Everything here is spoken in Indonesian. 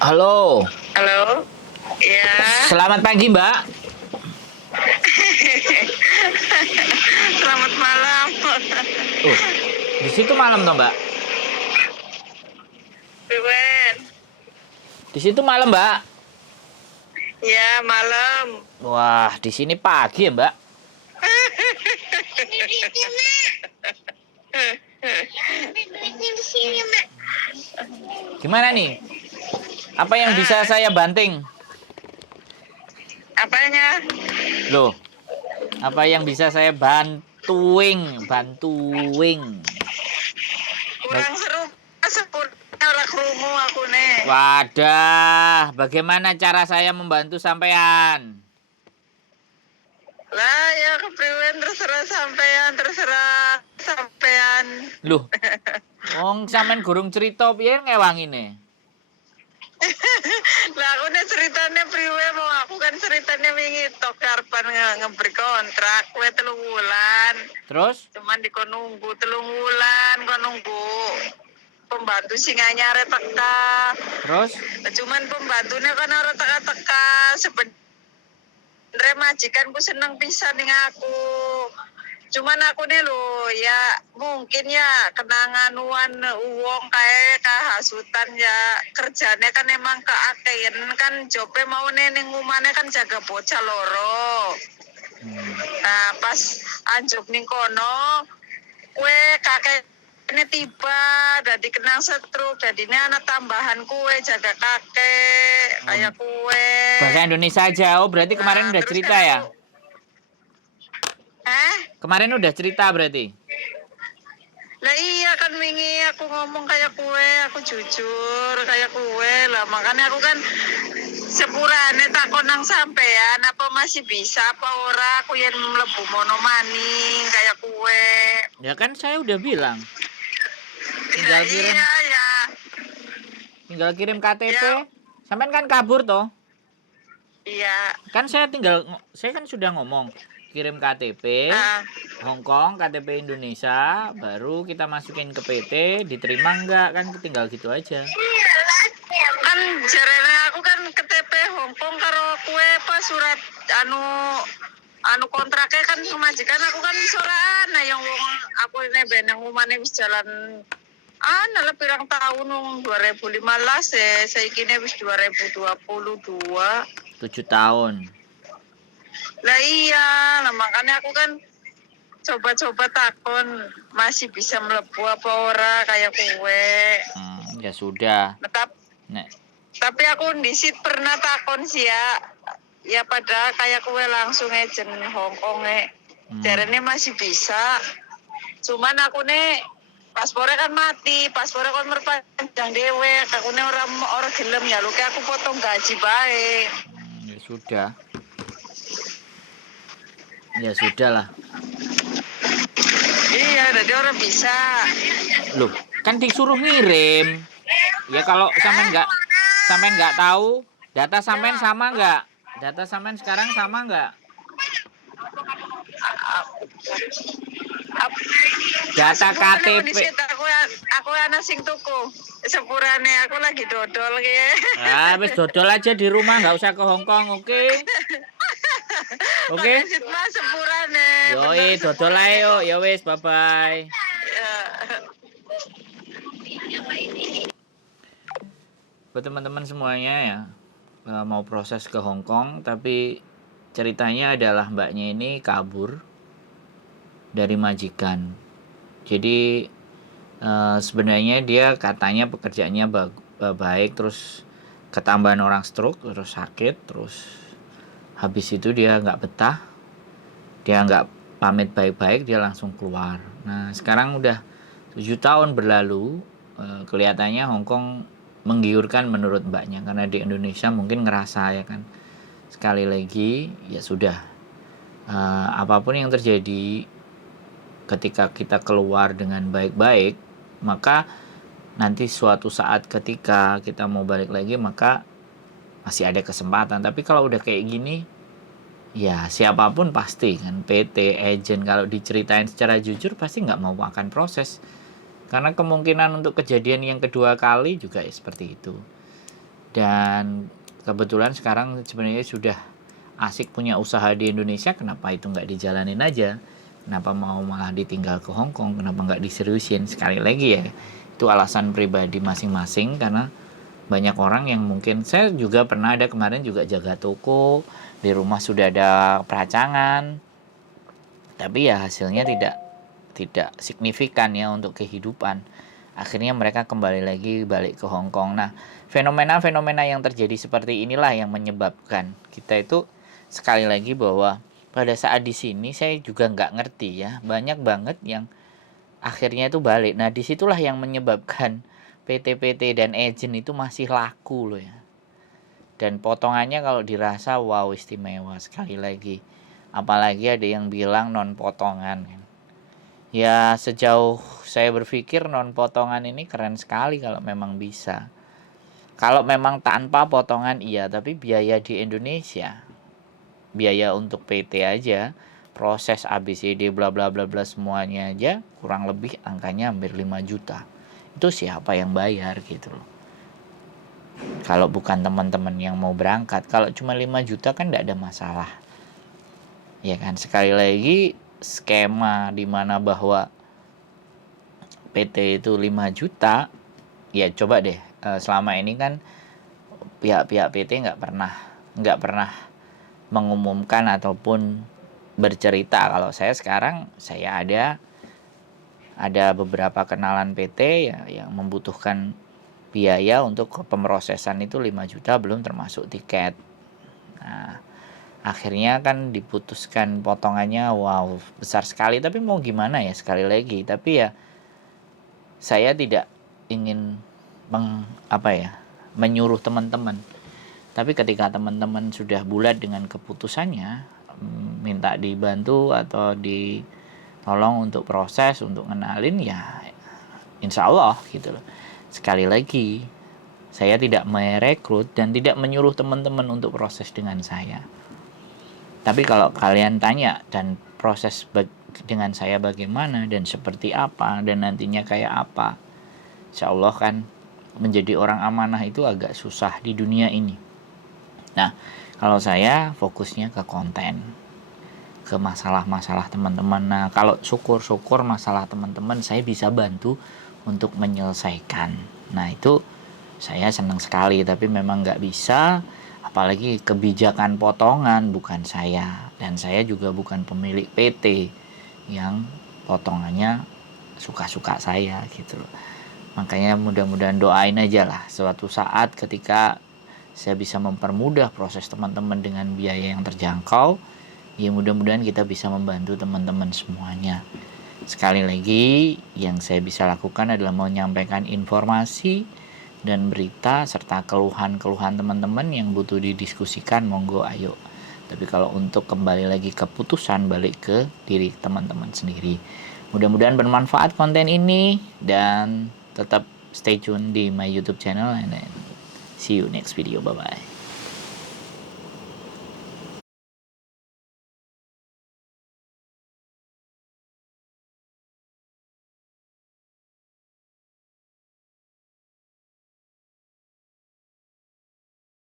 Halo, Halo, ya. selamat pagi Mbak. Selamat malam. Oh, di situ malam toh Mbak? Ruben, Di situ malam Mbak. ya malam. Wah, di sini pagi ya Mbak. Gimana nih? Apa yang bisa Ah, saya banting? apanya? Loh, apa yang bisa saya bantuing? Bantuing. Ba- Kurang seru. Sepurnya ora krungu aku nih. Wadah, bagaimana cara saya membantu sampean? Lah ya kepriwen terserah sampean, terserah sampean. Loh, wong sampean gurung cerita piye ngewangine? Lah aku nih ceritanya priwe mau aku kan ceritanya wingi tok karepan ngeberi kontrak kowe 3 wulan. Terus? Cuman diko nunggu 3 wulan, kok nunggu pembantu sing anyare teka. Terus? Cuman pembantunya kan ora teka-teka. Sebenarnya majikanku seneng pisan ning aku. Cuman aku nih lo ya mungkin ya kenanganuan uang kayak kahasutan ya kerjanya kan emang keakean kan jobnya mau ning ngumane kan jaga bocah loro. Nah pas anjuk ning kono kue kakek ini tiba dadi kenang stroke jadi ini anak tambahan kue jaga kakek Oh, kayak kue. bahasa Indonesia aja. Oh, berarti kemarin Nah udah terus cerita kan ya? aku Kemarin udah cerita berarti. lah iya kan wingi aku ngomong kayak kue, aku jujur kayak kue lah makanya aku kan sepurane takon nang sampean apa masih bisa apa ora aku yang mlebu mono maning kayak kue. Ya kan saya udah bilang, Lah tinggal kirim iya ya. tinggal kirim KTP. Ya Sampean kan kabur toh? iya. Kan saya kan sudah ngomong, kirim KTP Ah, Hong Kong, KTP Indonesia, baru kita masukin ke PT, diterima enggak? Kan tinggal gitu aja. kan jarene aku kan KTP Hongkong karo kue pas surat anu anu kontraknya kan majikan aku kan soran nah yang wong aku ini benang umane wis jalan lebih pirang tahun wong 2015 saya kini wis 2022. 7 tahun. Lah iya lah makanya aku kan coba-coba takon masih bisa melebu apa ora kayak kue. Ya sudah. Tetap Nek, tapi aku disit pernah takon sih ya pada kayak kue langsung ejen Hongkong jarene masih bisa cuman aku nih paspornya kan mati paspornya kan merpanjang dewe aku nih orang gelem ya lu kayak aku potong gaji baik. ya sudah. Ya sudah lah. Iya jadi orang bisa. Loh, kan disuruh ngirim. Ya kalau sampean nggak tahu, data sampean sama nggak? Data sampean sekarang sama nggak? Data KTP. Aku anak sing tuku sepurane aku lagi dodol kayak. Wis dodol aja di rumah, nggak usah ke Hong Kong, oke? Oke? Makasih mas sepurane bener Yoi, dodol sepurane aja yuk. kok. Ya wis, bye-bye. Ya. Buat teman-teman semuanya ya, mau proses ke Hong Kong, tapi ceritanya adalah mbaknya ini kabur dari majikan. Jadi sebenarnya dia katanya pekerjaannya baik, terus ketambahan orang stroke, terus sakit, terus habis itu dia nggak betah, dia nggak pamit baik-baik, dia langsung keluar. Nah sekarang udah 7 tahun berlalu, kelihatannya Hong Kong menggiurkan menurut mbaknya, karena di Indonesia mungkin ngerasa ya kan, sekali lagi ya sudah, apapun yang terjadi ketika kita keluar dengan baik-baik, maka nanti suatu saat ketika kita mau balik lagi maka masih ada kesempatan. Tapi kalau udah kayak gini, ya siapapun pasti kan, PT, agent, kalau diceritain secara jujur pasti nggak mau akan proses, karena kemungkinan untuk kejadian yang kedua kali juga ya seperti itu. Dan kebetulan sekarang sebenarnya sudah asik punya usaha di Indonesia, kenapa itu nggak dijalanin aja? Kenapa mau malah ditinggal ke Hong Kong? Kenapa nggak diseriusin? Sekali lagi ya, itu alasan pribadi masing-masing, karena banyak orang yang mungkin, saya juga pernah ada kemarin juga jaga toko, di rumah sudah ada peracangan, tapi ya hasilnya tidak signifikan ya untuk kehidupan. Akhirnya mereka kembali lagi balik ke Hong Kong. Nah, fenomena-fenomena yang terjadi seperti inilah yang menyebabkan kita itu, sekali lagi, bahwa pada saat di sini saya juga nggak ngerti ya, banyak banget yang akhirnya itu balik. Nah, disitulah yang menyebabkan PT-PT dan agent itu masih laku loh ya. Dan potongannya kalau dirasa wow istimewa sekali lagi. Apalagi ada yang bilang non potongan. Ya sejauh saya berpikir non potongan ini keren sekali kalau memang bisa. Kalau memang tanpa potongan iya, tapi biaya di Indonesia, biaya untuk PT aja, proses ABCD bla bla bla bla semuanya aja kurang lebih angkanya hampir 5 juta. Itu siapa yang bayar gitu loh. Kalau bukan teman-teman yang mau berangkat, kalau cuma 5 juta kan tidak ada masalah. Ya kan, sekali lagi skema di mana bahwa PT itu 5 juta, ya coba deh, selama ini kan pihak-pihak PT nggak pernah mengumumkan ataupun bercerita. Kalau saya sekarang, saya ada beberapa kenalan PT ya yang membutuhkan biaya untuk pemrosesan itu 5 juta belum termasuk tiket. Nah, akhirnya kan diputuskan potongannya wow besar sekali, tapi mau gimana ya, sekali lagi, tapi ya saya tidak ingin menyuruh teman-teman. Tapi ketika teman-teman sudah bulat dengan keputusannya, minta dibantu atau ditolong untuk proses, untuk ngenalin, ya insya Allah gitu loh. Sekali lagi, saya tidak merekrut dan tidak menyuruh teman-teman untuk proses dengan saya. Tapi kalau kalian tanya dan proses dengan saya bagaimana dan seperti apa dan nantinya kayak apa, insya Allah kan menjadi orang amanah itu agak susah di dunia ini. Nah, kalau saya fokusnya ke konten, ke masalah-masalah teman-teman. Nah, kalau syukur-syukur masalah teman-teman saya bisa bantu untuk menyelesaikan. Nah, itu saya senang sekali, tapi memang nggak bisa, apalagi kebijakan potongan bukan saya, dan saya juga bukan pemilik PT yang potongannya suka-suka saya gitu loh. Makanya mudah-mudahan doain aja lah suatu saat ketika saya bisa mempermudah proses teman-teman dengan biaya yang terjangkau, ya mudah-mudahan kita bisa membantu teman-teman semuanya. Sekali lagi, yang saya bisa lakukan adalah menyampaikan informasi dan berita serta keluhan-keluhan teman-teman yang butuh didiskusikan, monggo ayo. Tapi kalau untuk kembali lagi keputusan, balik ke diri teman-teman sendiri. Mudah-mudahan bermanfaat konten ini, dan tetap stay tune di my YouTube channel, and then see you next video. Bye bye.